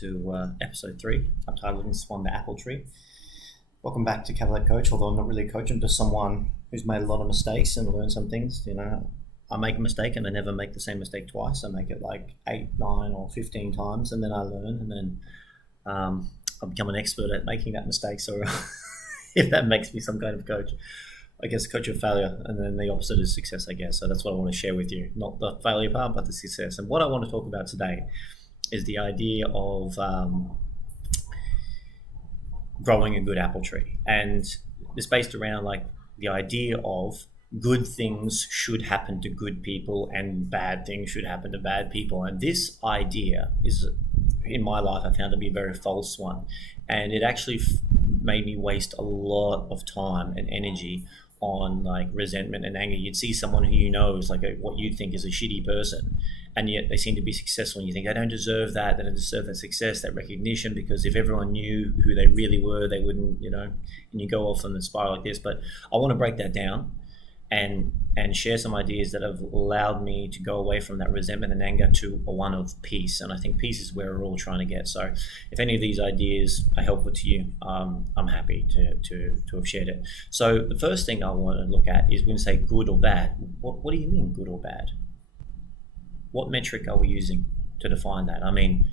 to episode 3. I'm titling this one The Apple Tree. Welcome back to Cavalier Coach, although I'm not really a coach, I'm just someone who's made a lot of mistakes and learned some things. You know, I make a mistake and I never make the same mistake twice. I make it like 8, 9 or 15 times and then I learn and then I become an expert at making that mistake. So if that makes me some kind of coach, I guess coach of failure, and then the opposite is success, I guess. So that's what I want to share with you, not the failure part, but the success. And what I want to talk about today is the idea of growing a good apple tree. And it's based around like the idea of good things should happen to good people and bad things should happen to bad people. And this idea is, in my life, I found to be a very false one. And it actually made me waste a lot of time and energy on like resentment and anger. You'd see someone who you know is like what you think is a shitty person, and yet they seem to be successful, and you think they don't deserve that, they don't deserve that success, that recognition, because if everyone knew who they really were, they wouldn't, you know, and you go off on the spiral like this. But I want to break that down and share some ideas that have allowed me to go away from that resentment and anger to a one of peace. And I think peace is where we're all trying to get. So if any of these ideas are helpful to you, I'm happy to have shared it. So the first thing I want to look at is when we say good or bad. What do you mean good or bad? What metric are we using to define that? I mean,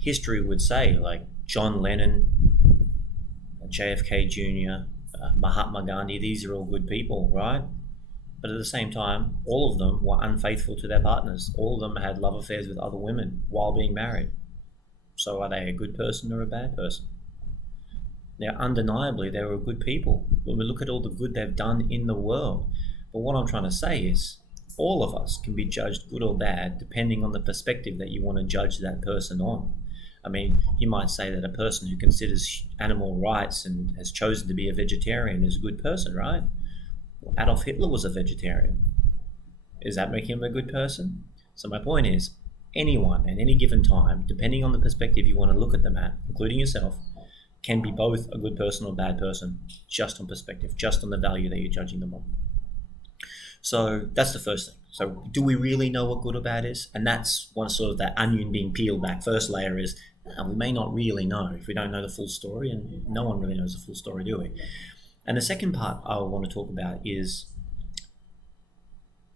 history would say like John Lennon, JFK Jr., Mahatma Gandhi, these are all good people, right? But at the same time, all of them were unfaithful to their partners. All of them had love affairs with other women while being married. So are they a good person or a bad person? Now, undeniably, they were good people when we look at all the good they've done in the world. But what I'm trying to say is all of us can be judged good or bad depending on the perspective that you want to judge that person on. I mean, you might say that a person who considers animal rights and has chosen to be a vegetarian is a good person, right? Well, Adolf Hitler was a vegetarian. Is that making him a good person? So my point is, anyone at any given time, depending on the perspective you want to look at them at, including yourself, can be both a good person or a bad person, just on perspective, just on the value that you're judging them on. So that's the first thing. So do we really know what good or bad is? And that's one sort of that onion being peeled back. First layer is, we may not really know if we don't know the full story, and no one really knows the full story, do we? And the second part I want to talk about is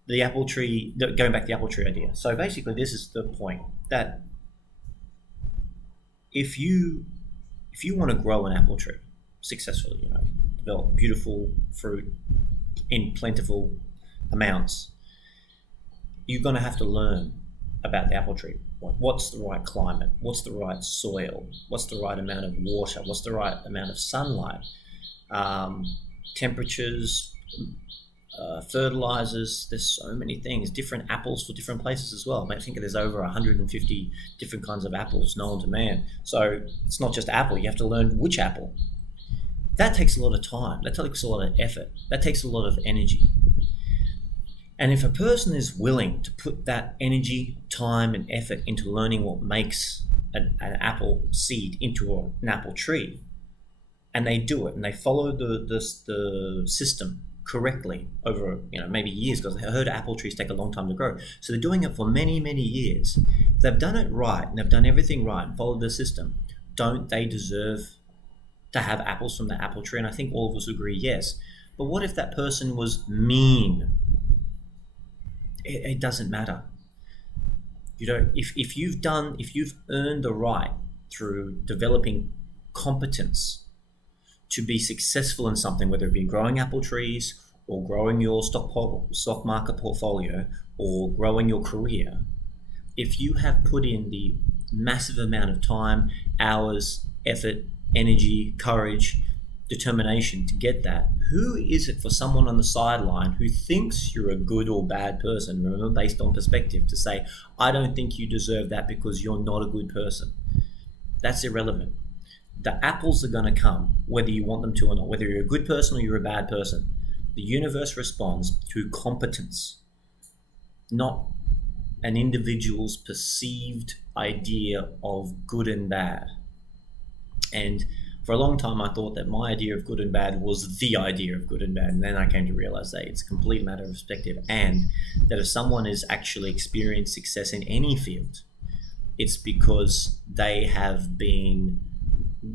the apple tree, going back to the apple tree idea. So basically this is the point, that if you want to grow an apple tree successfully, you know, develop beautiful fruit in plentiful amounts, you're going to have to learn about the apple tree. What's the right climate? What's the right soil? What's the right amount of water? What's the right amount of sunlight? Temperatures, fertilizers. There's so many things. Different apples for different places as well. I think there's over 150 different kinds of apples known to man. So it's not just apple. You have to learn which apple. That takes a lot of time. That takes a lot of effort. That takes a lot of energy. And if a person is willing to put that energy, time, and effort into learning what makes an apple seed into an apple tree, and they do it, and they follow the system correctly over, you know, maybe years, because I heard apple trees take a long time to grow. So they're doing it for many, many years. If they've done it right, and they've done everything right, and followed the system, don't they deserve to have apples from the apple tree? And I think all of us agree, yes. But what if that person was mean? It doesn't matter. You know, if you've earned the right through developing competence to be successful in something, whether it be growing apple trees or growing your stock market portfolio or growing your career, if you have put in the massive amount of time, hours, effort, energy, courage, determination to get that, who is it for someone on the sideline who thinks you're a good or bad person, remember, based on perspective, to say, I don't think you deserve that because you're not a good person? That's irrelevant. The apples are going to come whether you want them to or not, whether you're a good person or you're a bad person. The universe responds to competence, not an individual's perceived idea of good and bad. And for a long time, I thought that my idea of good and bad was the idea of good and bad. And then I came to realize that it's a complete matter of perspective, and that if someone has actually experienced success in any field, it's because they have been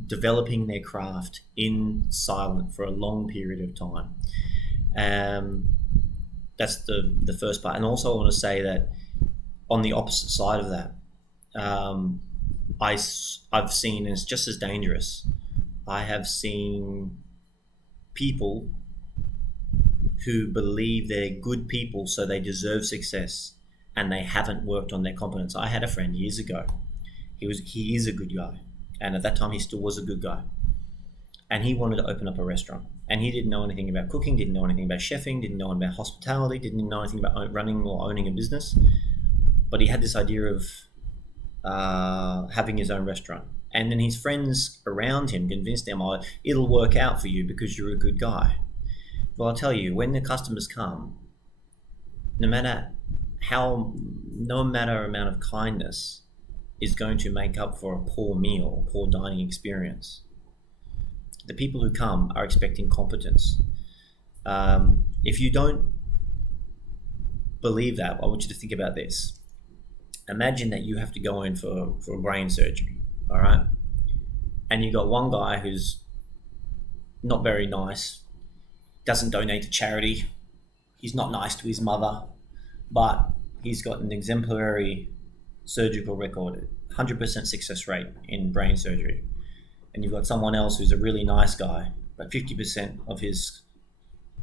developing their craft in silence for a long period of time. That's the first part. And also I want to say that on the opposite side of that, I've seen, and it's just as dangerous, I have seen people who believe they're good people so they deserve success, and they haven't worked on their competence. I had a friend years ago. He is a good guy, and at that time he still was a good guy. And he wanted to open up a restaurant, and he didn't know anything about cooking, didn't know anything about chefing, didn't know about hospitality, didn't know anything about running or owning a business. But he had this idea of having his own restaurant. And then his friends around him convinced him, oh, it'll work out for you because you're a good guy. Well, I'll tell you, when the customers come, no matter amount of kindness is going to make up for a poor meal, a poor dining experience. The people who come are expecting competence. If you don't believe that, I want you to think about this. Imagine that you have to go in for a brain surgery, all right? And you got one guy who's not very nice, doesn't donate to charity, he's not nice to his mother, but he's got an exemplary surgical record, 100% success rate in brain surgery. And you've got someone else who's a really nice guy, but 50% of his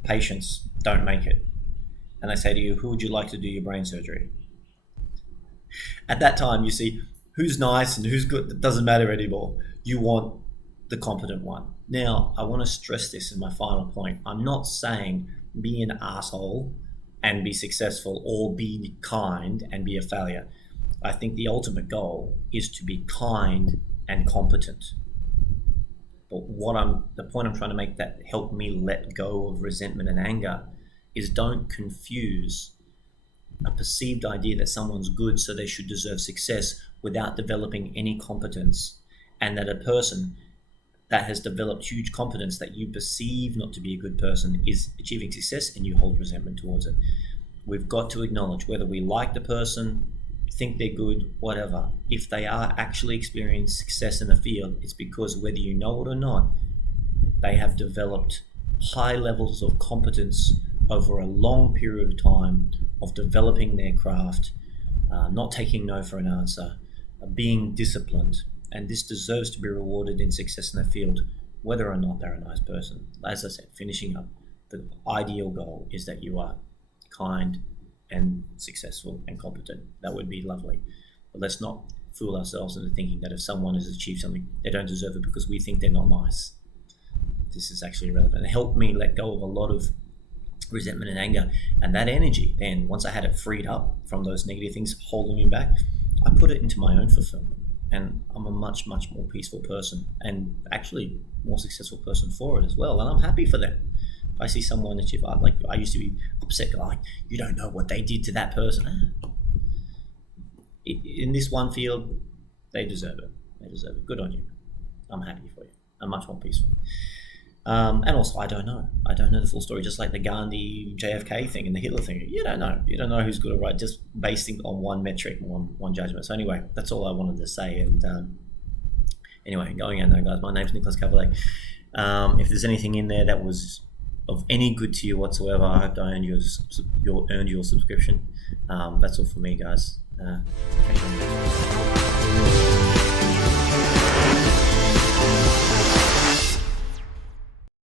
patients don't make it. And they say to you, who would you like to do your brain surgery? At that time, you see who's nice and who's good. It doesn't matter anymore. You want the competent one. Now, I want to stress this in my final point. I'm not saying be an asshole and be successful, or be kind and be a failure. I think the ultimate goal is to be kind and competent. But the point I'm trying to make that help me let go of resentment and anger is, don't confuse a perceived idea that someone's good so they should deserve success without developing any competence, and that a person that has developed huge competence that you perceive not to be a good person is achieving success and you hold resentment towards it. We've got to acknowledge, whether we like the person, think they're good, whatever, if they are actually experiencing success in the field, it's because, whether you know it or not, they have developed high levels of competence over a long period of time of developing their craft, not taking no for an answer, being disciplined, and this deserves to be rewarded in success in the field, whether or not they're a nice person. As I said, finishing up, the ideal goal is that you are kind and successful and competent. That would be lovely. But let's not fool ourselves into thinking that if someone has achieved something, they don't deserve it because we think they're not nice. This is actually irrelevant. It helped me let go of a lot of resentment and anger, and that energy, then once I had it freed up from those negative things holding me back, I put it into my own fulfillment, and I'm a much more peaceful person, and actually more successful person for it as well, and I'm happy for them. If I see someone achieve, like, I used to be upset, like, you don't know what they did to that person. In this one field, they deserve it. Good on you. I'm happy for you. I'm much more peaceful. And also, I don't know the full story. Just like the Gandhi JFK thing and the Hitler thing, you don't know who's good or right, just based on one metric, one judgment. So anyway, that's all I wanted to say. And anyway, going out now, guys, my name's Nicholas Cavalier. If there's anything in there that was of any good to you whatsoever, I hope I earned your subscription. That's all for me, guys. Catch you on the next one.